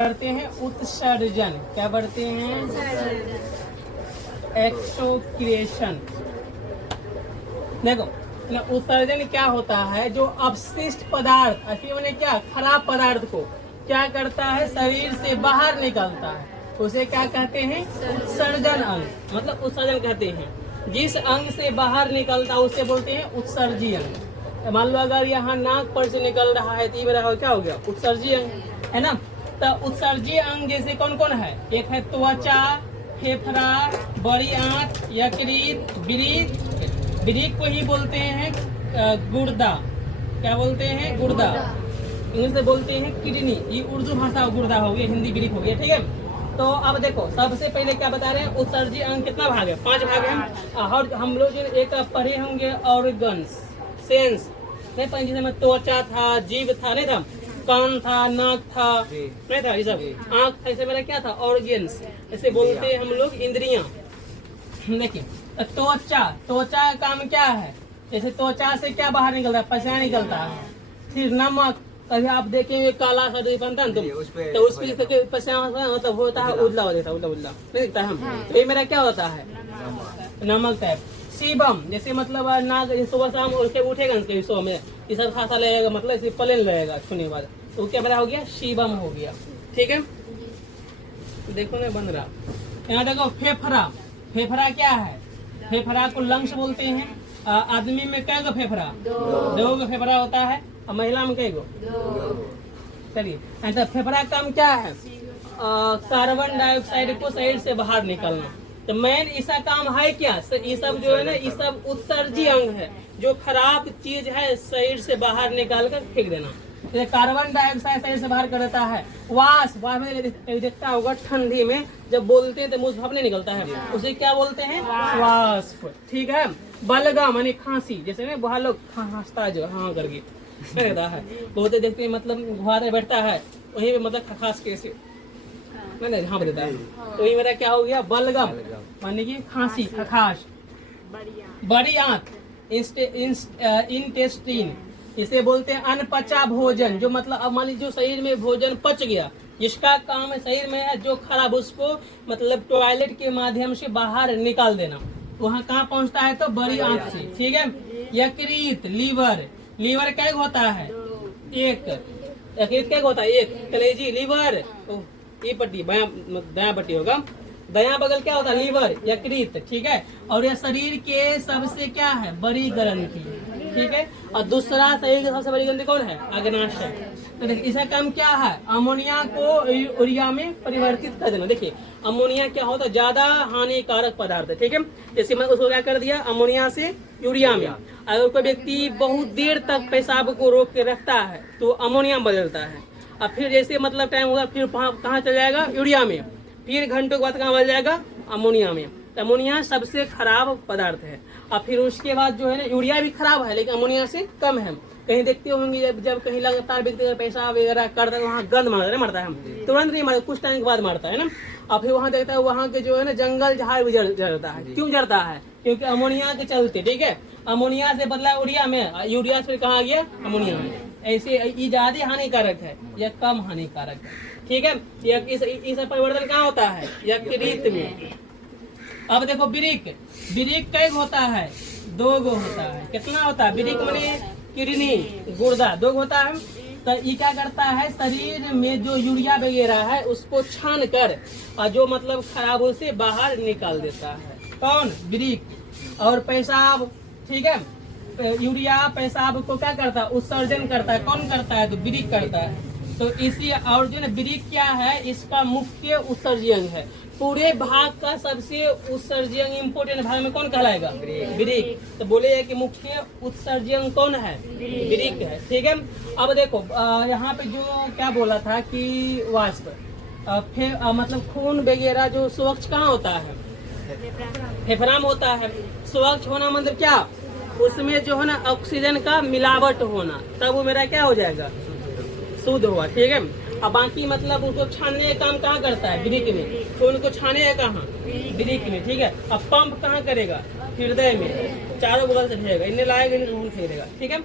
करते हैं उत्सर्जन। क्या बढ़ते हैं? एक्सोक्रिएशन। देखो ना, उत्सर्जन क्या होता है? जो अपशिष्ट पदार्थ ऐसे मैंने क्या खराब पदार्थ को क्या करता है, शरीर से बाहर निकलता है, उसे क्या कहते हैं? उत्सर्जन अंग। मतलब उत्सर्जन कहते हैं जिस अंग से बाहर निकलता है उसे बोलते हैं उत्सर्जी अंग। मान लो अगर यहाँ नाक पर से निकल रहा है तो ये मेरा क्या हो गया? उत्सर्जी अंग है ना। तो उत्सर्जीय अंग जैसे कौन कौन है? एक है त्वचा, फेफड़ा, बड़ी आंत, यकृत, वृक्क। वृक्क को ही बोलते हैं गुर्दा। क्या बोलते हैं? गुर्दा। इंग्लिश में बोलते हैं किडनी। ये उर्दू भाषा गुर्दा हो गया, हिंदी वृक्क हो गया। ठीक है। तो अब देखो, सबसे पहले क्या बता रहे हैं? उत्सर्जीय अंग कितना भाग है? 5 भाग है। और हम लोग एक पढ़े होंगे ऑर्गन्स, सेंस नहीं, जैसे में त्वचा था, जीभ था, नहीं था, कान था, नाक था, नहीं था, ये सब आँख था, ऐसे मेरा क्या था? ऑर्गन्स। ऐसे बोलते हैं हम लोग इंद्रियां। देखिए त्वचा, त्वचा का काम क्या है? जैसे त्वचा से क्या बाहर निकलता है? पसीना निकलता है। फिर नमक, कभी आप देखेंगे काला सा बनता है तो उस पर पसीना मतलब होता है उजला हो जाता है, उजला उजला नहीं दिखता है हम। तो ये मेरा क्या होता है? नमक टाइप। सीबम, जैसे मतलब नाक सुबह शाम उठेगा ना सुबह में, ये सब खासा लगेगा, मतलब इसे प्लेन लगेगा छूने के बाद, तो क्या मेरा हो गया? सीबम हो गया। ठीक है, देखो ना बन रहा। यहाँ देखो फेफड़ा। फेफड़ा क्या है? फेफड़ा को लंग्स बोलते हैं। आदमी में कै गो फेफड़ा? 2 गो फेफड़ा होता है। और महिला में कै गो? 2। चलिए, ऐसा फेफड़ा का काम क्या है? कार्बन डाइऑक्साइड को शरीर से बाहर निकलना। तो मेन इसका काम है क्या? ये सब जो है ना, ये सब उत्सर्जी अंग है, जो खराब चीज है शरीर से बाहर निकाल कर फेंक देना। जैसे कार्बन डाइऑक्साइड शरीर से बाहर कर देता है। वाष्प, देखता होगा ठंडी में जब बोलते हैं तो मुंह से भाप नहीं निकलता है, उसे क्या बोलते हैं? वाष्प। ठीक है। बलगम यानी खांसी, जैसे ना बहुत लोग खांसता है जो हाँ करके रहता है, बहुत देखते हैं, मतलब गुहार बैठता है वहीं पे, मतलब खास के ऐसे नहीं हाँ देता है। तो ये मेरा क्या हो गया? बलगम माने की खांसी, खखाश। बड़ी आंत, इंटेस्टीन, इसे बोलते हैं अनपचा भोजन। जो मतलब अब मान लीजिए जो शरीर में भोजन पच गया, जिसका काम है शरीर में है जो खराब, उसको मतलब टॉयलेट के माध्यम से बाहर निकाल देना। वहाँ कहाँ पहुँचता है? तो बड़ी आंत से। ठीक है। यकृत, लीवर। लीवर क्या होता है? एक। यकृत क्या होता है? एक। कलेजी, लीवर, ये पट्टी दायां पट्टी होगा, दायां बगल क्या होता है? लीवर, यकृत। ठीक है। और यह शरीर के सबसे क्या है? बड़ी ग्रंथि। ठीक है। और दूसरा शरीर की सबसे बड़ी ग्रंथि कौन है? अग्नाशय। तो देखिए इसका काम क्या है? अमोनिया को यूरिया में परिवर्तित कर देना। देखिए अमोनिया क्या होता है? ज्यादा हानिकारक पदार्थ है। ठीक है। जैसे मैं उसको क्या कर दिया? अमोनिया से यूरिया में। अगर कोई व्यक्ति बहुत देर तक पेशाब को रोक के रखता है तो अमोनिया बदलता है। और फिर जैसे मतलब टाइम होगा, फिर कहाँ चल जाएगा? यूरिया में। फिर घंटों के बाद कहाँ बदल जाएगा? अमोनिया में। तो अमोनिया सबसे खराब पदार्थ है। और फिर उसके बाद जो है ना, यूरिया भी खराब है लेकिन अमोनिया से कम है। कहीं देखते होंगे जब कहीं लगातार व्यक्ति पेशाब वगैरह करता है वहाँ गंद मारता है, तुरंत नहीं मारता, कुछ टाइम के बाद मारता है ना। और फिर वहाँ देखता है वहाँ के जो है ना जंगल झाड़ भी जलता है। क्यों जलता है? क्योंकि अमोनिया के चलते। ठीक है। अमोनिया से बदला यूरिया में, यूरिया से कहाँ गया? अमोनिया में। ऐसे ये ज्यादा हानिकारक है या कम हानिकारक है? ठीक है। इस परिवर्तन कहाँ होता है? यकृत में। अब देखो वृक्क। वृक्क कई होता है? 2 गो होता है। कितना होता है? वृक्क माने किडनी, गुर्दा, 2 गो होता है। तो ये क्या करता है? शरीर में जो यूरिया वगैरह है उसको छान कर और जो मतलब खराब उसे बाहर निकाल देता है। कौन? वृक्क। और पेशाब, ठीक है, यूरिया पेशाब को क्या करता है? उत्सर्जन करता है। कौन करता है? तो वृक्क करता है। तो इसी और जो वृक्क क्या है? इसका मुख्य उत्सर्जी अंग है। पूरे भाग का सबसे उत्सर्जी अंग इम्पोर्टेंट भाग में कौन कहलाएगा? वृक्क। तो बोले कि मुख्य उत्सर्जी अंग कौन है? वृक्क है। ठीक है। अब देखो यहाँ पे जो क्या बोला था कि वाष्प, मतलब खून वगैरह जो स्वच्छ कहाँ होता है? फेफड़ा में होता है। स्वच्छ होना मतलब क्या? उसमें जो है ना ऑक्सीजन का मिलावट होना, तब वो मेरा क्या हो जाएगा? शुद्ध हुआ। ठीक है। अब बाकी मतलब उसको छानने का काम कहाँ करता है? वृक्क में। खून को छाने कहाँ? वृक्क में। ठीक है। अब पंप कहाँ करेगा? हृदय में। चारों बगल से भेजेगा, इन्हें लाएगा, इन्हें खून फेंकेगा। ठीक है।